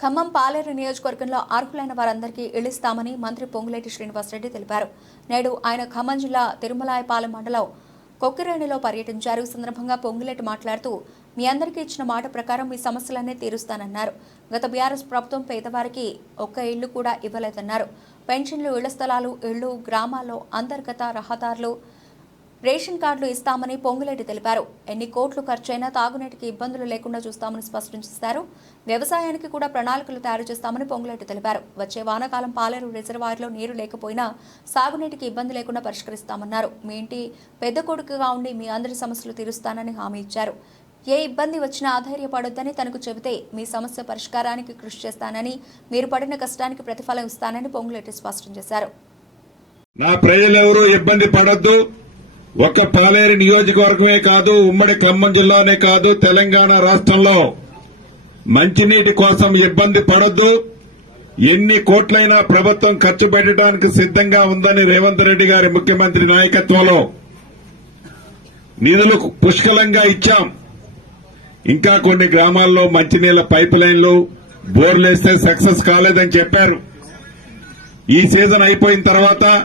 ఖమ్మం పాలేరు నియోజకవర్గంలో అర్హులైన వారందరికీ ఇళ్ళిస్తామని మంత్రి పొంగులేటి శ్రీనివాసరెడ్డి తెలిపారు. నేడు ఆయన ఖమ్మం జిల్లా తిరుమలాయపాలెం మండలం కొక్కిరేణిలో పర్యటించారు. ఈ సందర్భంగా పొంగులేటి మాట్లాడుతూ మీ అందరికీ ఇచ్చిన మాట ప్రకారం మీ సమస్యలన్నీ తీరుస్తానన్నారు. గత బీఆర్ఎస్ ప్రభుత్వం పేదవారికి ఒక్క ఇల్లు కూడా ఇవ్వలేదన్నారు. పెన్షన్లు ఇళ్ళ స్థలాలు ఇళ్ళు గ్రామాల్లో అంతర్గత రహదారులు రేషన్ కార్డులు ఇస్తామని పొంగులేటి తెలిపారు. ఎన్ని కోట్లు ఖర్చైనా తాగునీటికి ఇబ్బందులు లేకుండా చూస్తామని స్పష్టం చేశారు. వ్యవసాయానికి కూడా ప్రణాళికలు తయారు చేస్తామని పొంగులేటి తెలిపారు. వచ్చే వానాకాలం పాలేరు రిజర్వాయర్లో నీరు లేకపోయినా సాగునీటికి ఇబ్బంది లేకుండా పరిష్కరిస్తామన్నారు. మీ ఇంటి పెద్ద కొడుకుగా ఉండి మీ అందరి సమస్యలు తీరుస్తానని హామీ ఇచ్చారు. ఏ ఇబ్బంది వచ్చినా ఆధైర్యపడొద్దని తనకు చెబితే మీ సమస్య పరిష్కారానికి కృషి చేస్తానని మీరు పడిన కష్టానికి ప్రతిఫలం ఇస్తానని పొంగులేటి స్పష్టం చేశారు. నా ప్రజలెవరూ ఇబ్బంది పడొద్దు. ఒక్క పాలేరు నియోజకవర్గమే కాదు ఉమ్మడి ఖమ్మం జిల్లానే కాదు తెలంగాణ రాష్ట్రంలో. మంచినీటి కోసం ఇబ్బంది పడొద్దు. ఎన్ని కోట్లైనా ప్రభుత్వం ఖర్చు పెట్టడానికి సిద్ధంగా ఉందని రేవంత్ రెడ్డి గారి ముఖ్యమంత్రి నాయకత్వంలో నిధులు పుష్కలంగా ఇచ్చాం. ఇంకా కొన్ని గ్రామాల్లో మంచినీళ్ళ పైప్ లైన్లు బోర్లేస్తే సక్సెస్ కాలేదని చెప్పారు. ఈ సీజన్ అయిపోయిన తర్వాత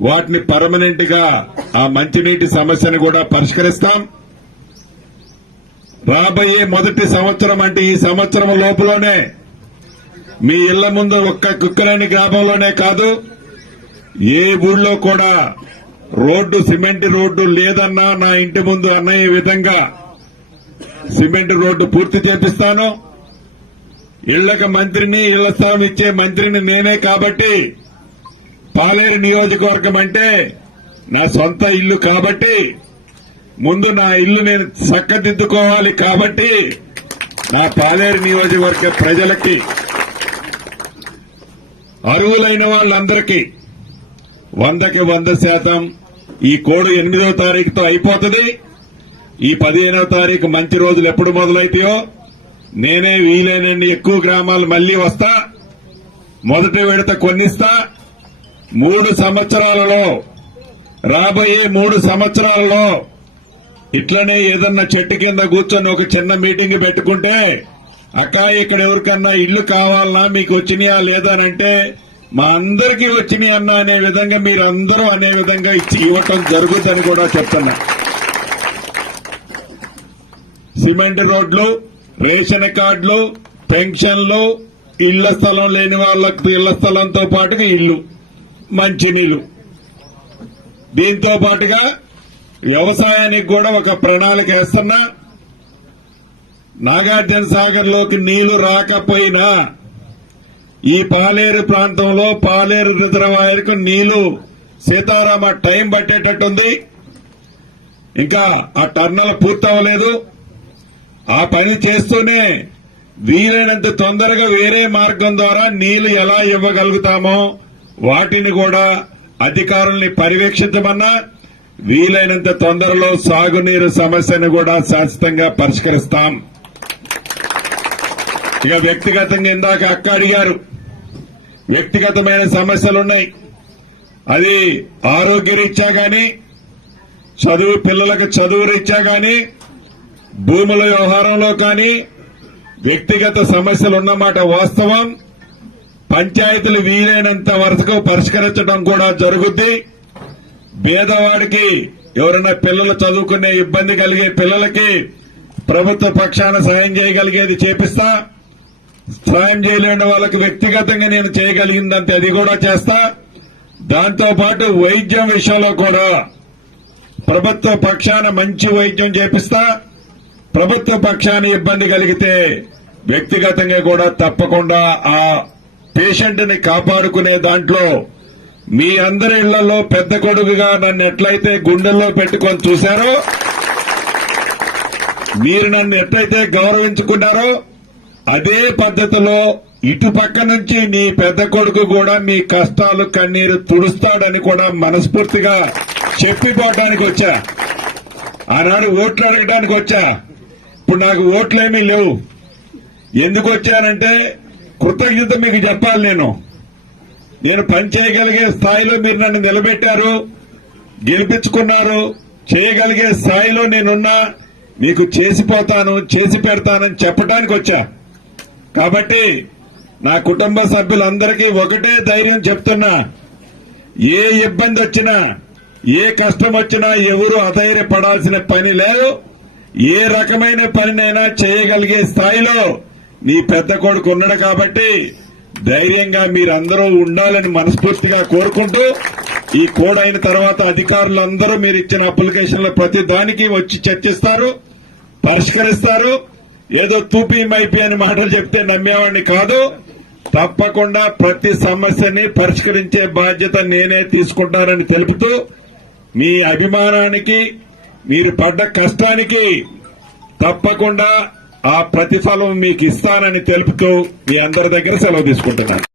వాటిని పర్మనెంట్గా ఆ మంచినీటి సమస్యను కూడా పరిష్కరిస్తాం. రాబోయే మొదటి సంవత్సరం అంటే ఈ సంవత్సరం లోపలనే మీ ఇళ్ళ ముందు ఒక్క కుక్కరాని గ్రామంలోనే కాదు ఏ ఊళ్ళో కూడా రోడ్డు సిమెంట్ రోడ్డు లేదన్నా నా ఇంటి ముందు అన్నయ్య విధంగా సిమెంట్ రోడ్డు పూర్తి చేపిస్తాను. ఇళ్ళకు మంత్రిని ఇళ్ళ స్థలం ఇచ్చే మంత్రిని నేనే కాబట్టి పాలేరు నియోజకవర్గం అంటే నా సొంత ఇల్లు కాబట్టి ముందు నా ఇల్లు నేను చక్కదిద్దుకోవాలి కాబట్టి నా పాలేరు నియోజకవర్గ ప్రజలకి అరువులైన వాళ్ళందరికీ వందకి వంద శాతం ఈ కోడు ఎనిమిదవ తారీఖుతో అయిపోతుంది. ఈ పదిహేనవ తారీఖు మంచి రోజులు ఎప్పుడు మొదలైతాయో నేనే వీలైనన్ని ఎక్కువ గ్రామాలు మళ్ళీ వస్తా మొదటి విడత కొన్నిస్తా మూడు సంవత్సరాలలో రాబోయే మూడు సంవత్సరాలలో ఇట్లనే ఏదన్నా చెట్టు కింద కూర్చొని ఒక చిన్న మీటింగ్ పెట్టుకుంటే అక్క ఇక్కడ ఎవరికన్నా ఇల్లు కావాలన్నా మీకు వచ్చినాయా లేదా అని అంటే మా అందరికీ వచ్చినాయి అన్న అనే విధంగా మీరందరూ అనే విధంగా ఇచ్చి ఇవ్వటం జరుగుతుందని కూడా చెప్తున్నా. సిమెంట్ రోడ్లు రేషన్ కార్డులు పెన్షన్లు ఇళ్ళ స్థలం లేని వాళ్ళకి ఇళ్ళ స్థలంతో పాటుగా ఇల్లు. మంచినీళ్ళు దీంతో పాటుగా వ్యవసాయానికి కూడా ఒక ప్రణాళిక వేస్తున్నా. నాగార్జున సాగర్లోకి నీళ్ళు రాకపోయినా ఈ పాలేరు ప్రాంతంలో పాలేరు రిజర్వాయర్ నీళ్ళు సీతారామ టైం పట్టేటట్టుంది. ఇంకా ఆ టర్నల్ పూర్తవలేదు. ఆ పని చేస్తూనే వీలైనంత తొందరగా వేరే మార్గం ద్వారా నీళ్ళు ఎలా ఇవ్వగలుగుతామో వాటిని కూడా అధికారుల్ని పర్యవేక్షించమన్నా వీలైనంత తొందరలో సాగునీరు సమస్యను కూడా శాశ్వతంగా పరిష్కరిస్తాం. ఇక వ్యక్తిగతంగా ఇందాక అక్క అడిగారు వ్యక్తిగతమైన సమస్యలున్నాయి. అది ఆరోగ్య రీత్యా గాని చదువు పిల్లలకు చదువు రీత్యా గాని భూముల వ్యవహారంలో కానీ వ్యక్తిగత సమస్యలున్నమాట వాస్తవం. పంచాయతీలు వీలైనంత వరుసగా పరిష్కరించడం కూడా జరుగుద్ది. పేదవాడికి ఎవరైనా పిల్లలు చదువుకునే ఇబ్బంది కలిగే పిల్లలకి ప్రభుత్వ పక్షాన సాయం చేయగలిగేది చేపిస్తా. సాయం చేయలేని వాళ్ళకి వ్యక్తిగతంగా నేను చేయగలిగిందంటే అది కూడా చేస్తా. దాంతో పాటు వైద్యం విషయంలో కూడా ప్రభుత్వ పక్షాన మంచి వైద్యం చేపిస్తా. ప్రభుత్వ పక్షాన ఇబ్బంది కలిగితే వ్యక్తిగతంగా కూడా తప్పకుండా ఆ పేషెంట్ని కాపాడుకునే దాంట్లో మీ అందరి ఇళ్ళలో పెద్ద కొడుకుగా నన్ను ఎట్లయితే గుండెల్లో పెట్టుకొని చూశారో మీరు నన్ను ఎట్లయితే గౌరవించుకున్నారో అదే పద్ధతిలో ఇటు పక్క నుంచి నీ పెద్ద కొడుకు కూడా మీ కష్టాలు కన్నీరు తుడుస్తాడని కూడా మనస్ఫూర్తిగా చెప్పిపోవటానికి వచ్చా. ఆనాడు ఓట్లు అడగడానికి వచ్చా. ఇప్పుడు నాకు ఓట్లేమీ లేవు. ఎందుకు వచ్చానంటే కృతజ్ఞత మీకు చెప్పాలి నేను. నేను పని చేయగలిగే స్థాయిలో మీరు నన్ను నిలబెట్టారు గెలిపించుకున్నారు చేయగలిగే స్థాయిలో నేనున్నా మీకు చేసిపోతాను చేసి పెడతానని చెప్పడానికి వచ్చా. కాబట్టి నా కుటుంబ సభ్యులందరికీ ఒకటే ధైర్యం చెప్తున్నా. ఏ ఇబ్బంది వచ్చినా ఏ కష్టం వచ్చినా ఎవరు అధైర్యపడాల్సిన పని లేదు. ఏ రకమైన పనినైనా చేయగలిగే స్థాయిలో నీ పెద్ద కొడుకు ఉన్నాడు కాబట్టి ధైర్యంగా మీరందరూ ఉండాలని మనస్ఫూర్తిగా కోరుకుంటూ ఈ కోడ్ అయిన తర్వాత అధికారులందరూ మీరు ఇచ్చిన అప్లికేషన్ల ప్రతి దానికి వచ్చి చర్చిస్తారు పరిష్కరిస్తారు. ఏదో తూపీ మైపీ అని మాటలు చెప్తే నమ్మేవాడిని కాదు. తప్పకుండా ప్రతి సమస్యని పరిష్కరించే బాధ్యత నేనే తీసుకుంటానని తెలుపుతూ మీ అభిమానానికి మీరు పడ్డ కష్టానికి తప్పకుండా ఆ ప్రతిఫలం మీకు ఇస్తానని తెలుపుతూ మీ అందరి దగ్గర సెలవు తీసుకుంటున్నాను.